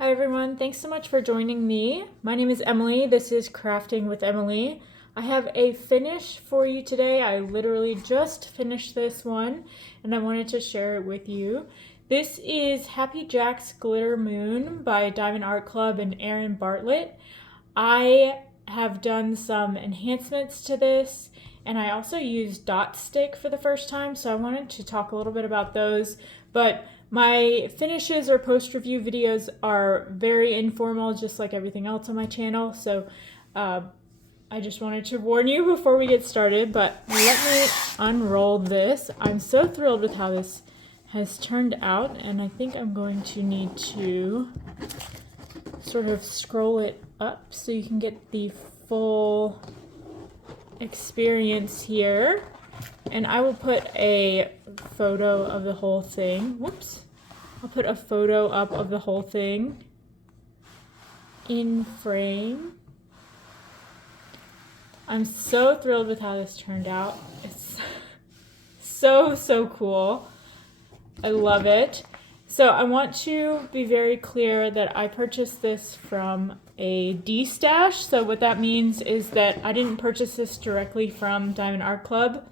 Hi everyone, thanks so much for joining me. My name is Emily. This is Crafting with Emily. I have a finish for you today. I literally just finished this one and I wanted to share it with you. This is Happy Jack's Glitter Moon by Diamond Art Club and Aaron Bartlett. I have done some enhancements to this and I also used dot stick for the first time, so I wanted to talk a little bit about those. But my finishes or post-review videos are very informal, just like everything else on my channel. So I just wanted to warn you before we get started, but let me unroll this. I'm so thrilled with how this has turned out, and I think I'm going to need to sort of scroll it up so you can get the full experience here. And I will put a photo of the whole thing. Whoops. I'll put a photo up of the whole thing in frame. I'm so thrilled with how this turned out. It's so cool. I love it. So I want to be very clear that I purchased this from a D-stash. So what that means is that I didn't purchase this directly from Diamond Art Club.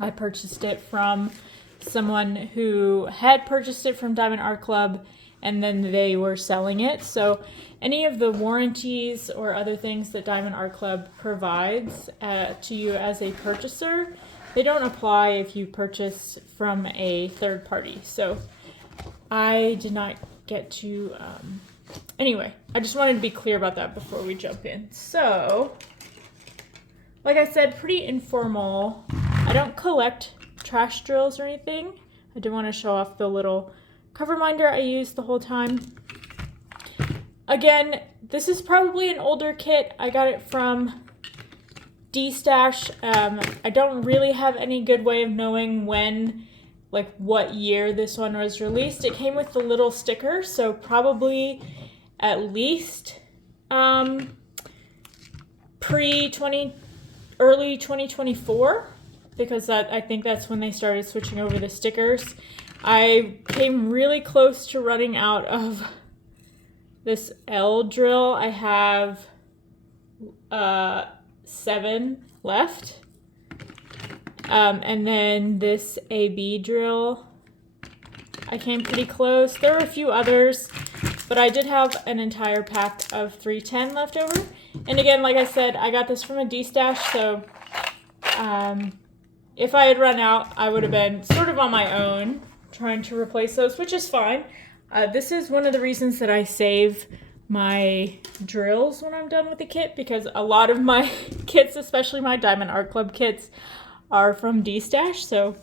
I purchased it from someone who had purchased it from Diamond Art Club and then they were selling it. So any of the warranties or other things that Diamond Art Club provides to you as a purchaser, they don't apply if you purchase from a third party. So I did not get to, anyway, I just wanted to be clear about that before we jump in. So, like I said, pretty informal. I don't collect trash drills or anything. I do want to show off the little cover minder I used the whole time. Again, this is probably an older kit. I got it from D-stash. I don't really have any good way of knowing when, like what year this one was released. It came with the little sticker, so probably at least early 2024, because I think that's when they started switching over the stickers. I came really close to running out of this L drill. I have 7 left. And then this AB drill, I came pretty close. There were a few others, but I did have an entire pack of 310 left over. And again, like I said, I got this from a D-stash, so if I had run out, I would have been sort of on my own trying to replace those, which is fine. This is one of the reasons that I save my drills when I'm done with the kit, because a lot of my kits, especially my Diamond Art Club kits, are from D-stash. So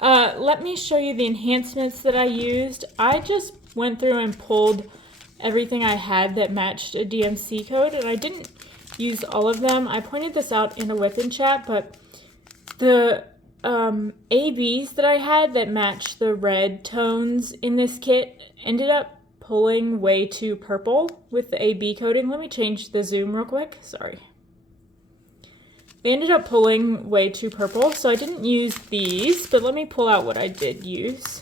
let me show you the enhancements that I used. I just went through and pulled everything I had that matched a DMC code, and I didn't use all of them. I pointed this out in a Within chat, but the ABs that I had that matched the red tones in this kit ended up pulling way too purple with the AB coding. Let me change the zoom real quick. Sorry. They ended up pulling way too purple, so I didn't use these, but let me pull out what I did use.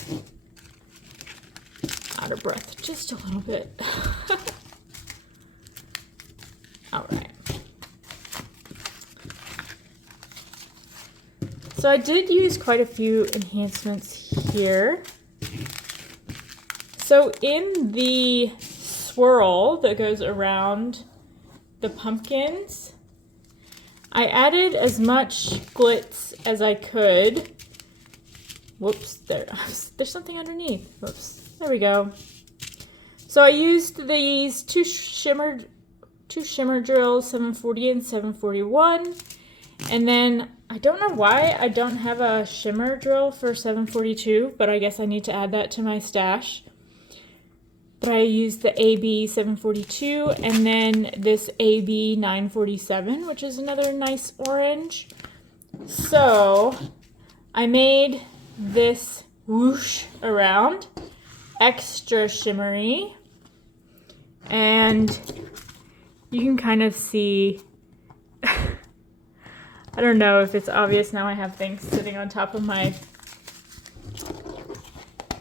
Out of breath just a little bit. All right. So I did use quite a few enhancements here. So in the swirl that goes around the pumpkins, I added as much glitz as I could. Whoops, there's something underneath. Whoops, there we go. So I used these two shimmer drills, 740 and 741. And then I don't know why I don't have a shimmer drill for 742, but I guess I need to add that to my stash. But I used the AB 742 and then this AB 947, which is another nice orange. So I made this whoosh around, extra shimmery, and you can kind of see, I don't know if it's obvious now, I have things sitting on top of my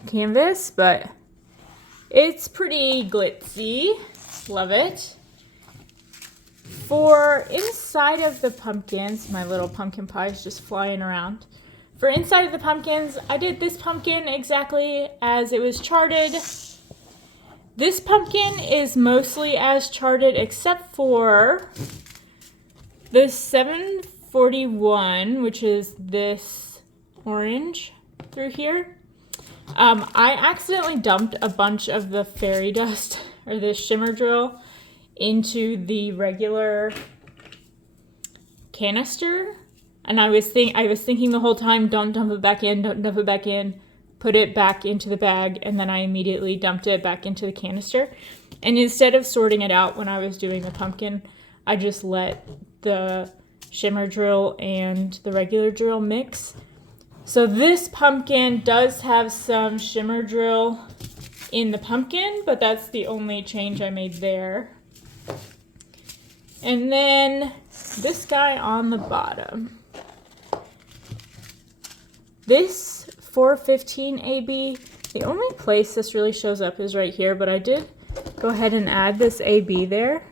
canvas, but It's pretty glitzy. Love it. For inside of the pumpkins, my little pumpkin pie is just flying around. For inside of the pumpkins, I did this pumpkin exactly as it was charted. This pumpkin is mostly as charted except for the 741, which is this orange through here. I accidentally dumped a bunch of the fairy dust or the shimmer drill into the regular canister, and I was thinking the whole time, don't dump it back in, put it back into the bag, and then I immediately dumped it back into the canister. And instead of sorting it out when I was doing the pumpkin, I just let the shimmer drill and the regular drill mix. So this pumpkin does have some shimmer drill in the pumpkin, but that's the only change I made there. And then this guy on the bottom. This 415 AB, the only place this really shows up is right here, but I did go ahead and add this AB there.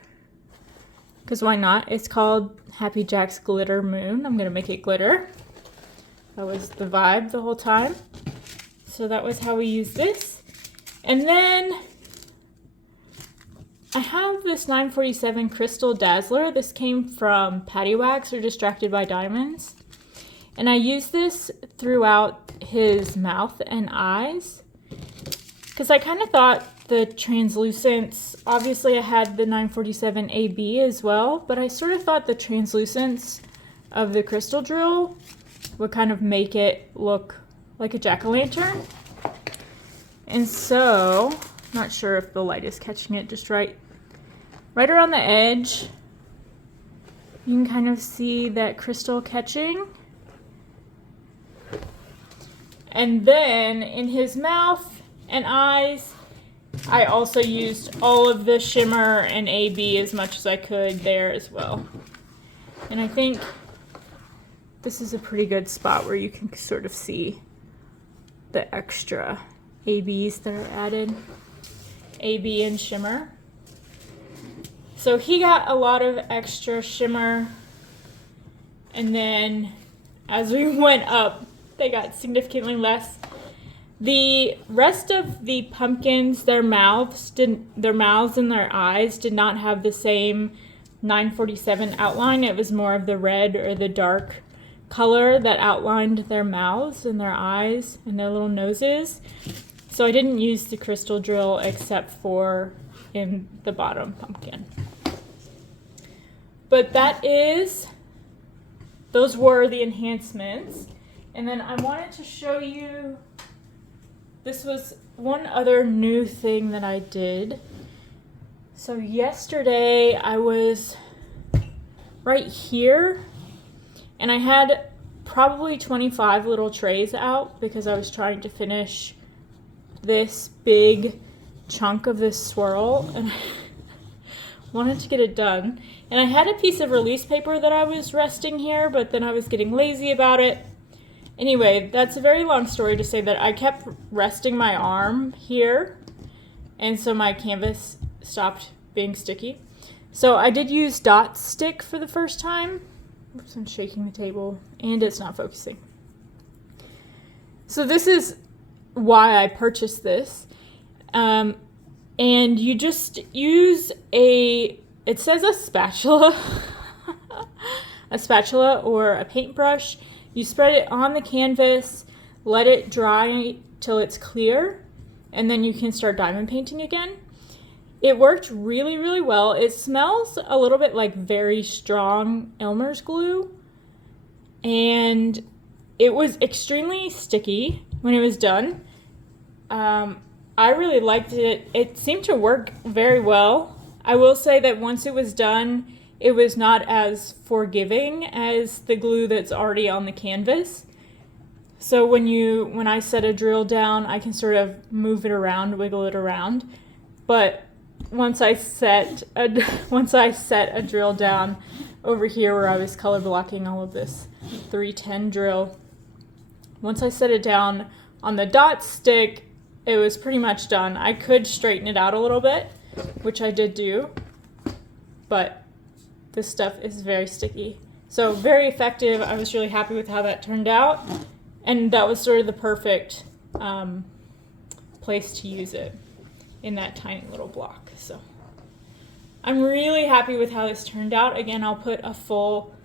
Because why not? It's called Happy Jack's Glitter Moon. I'm going to make it glitter. That was the vibe the whole time. So that was how we used this. And then I have this 947 Crystal Dazzler. This came from Patty Wax or Distracted by Diamonds. And I used this throughout his mouth and eyes. Because I kind of thought the translucence, obviously I had the 947 AB as well, but I sort of thought the translucence of the crystal drill would kind of make it look like a jack-o'-lantern. And so, not sure if the light is catching it just right. Right around the edge, you can kind of see that crystal catching. And then in his mouth and eyes, I also used all of the shimmer and AB as much as I could there as well. And I think this is a pretty good spot where you can sort of see the extra ABs that are added. AB and shimmer. So he got a lot of extra shimmer, and then as we went up, they got significantly less. The rest of the pumpkins, their mouths and their eyes did not have the same 947 outline. It was more of the red or the dark color that outlined their mouths and their eyes and their little noses. So I didn't use the crystal drill except for in the bottom pumpkin. But those were the enhancements. And then I wanted to show you, this was one other new thing that I did. So yesterday I was right here and I had probably 25 little trays out because I was trying to finish this big chunk of this swirl and I wanted to get it done. And I had a piece of release paper that I was resting here, but then I was getting lazy about it. Anyway, that's a very long story to say that I kept resting my arm here, and so my canvas stopped being sticky. So I did use dot stick for the first time. Oops, I'm shaking the table, and it's not focusing. So this is why I purchased this. And you just use it says a spatula, a spatula or a paintbrush. You spread it on the canvas, let it dry till it's clear, and then you can start diamond painting again. It worked really, really well. It smells a little bit like very strong Elmer's glue, and it was extremely sticky when it was done. I really liked it. It seemed to work very well. I will say that once it was done, it was not as forgiving as the glue that's already on the canvas. So when I set a drill down, I can sort of move it around, wiggle it around. But once I set a drill down over here where I was color blocking all of this 310 drill, once I set it down on the dot stick, it was pretty much done. I could straighten it out a little bit, which I did do, but this stuff is very sticky. So very effective. I was really happy with how that turned out, and that was sort of the perfect place to use it, in that tiny little block. So I'm really happy with how this turned out. Again, I'll put a full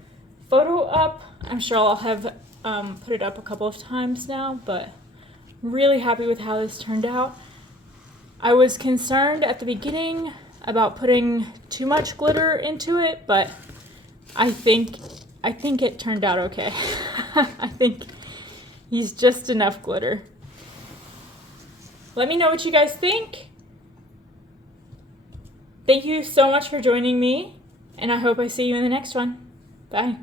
photo up. I'm sure I'll have put it up a couple of times now, but I'm really happy with how this turned out. I was concerned at the beginning about putting too much glitter into it, but I think it turned out okay. I think he's just enough glitter. Let me know what you guys think. Thank you so much for joining me, and I hope I see you in the next one. Bye.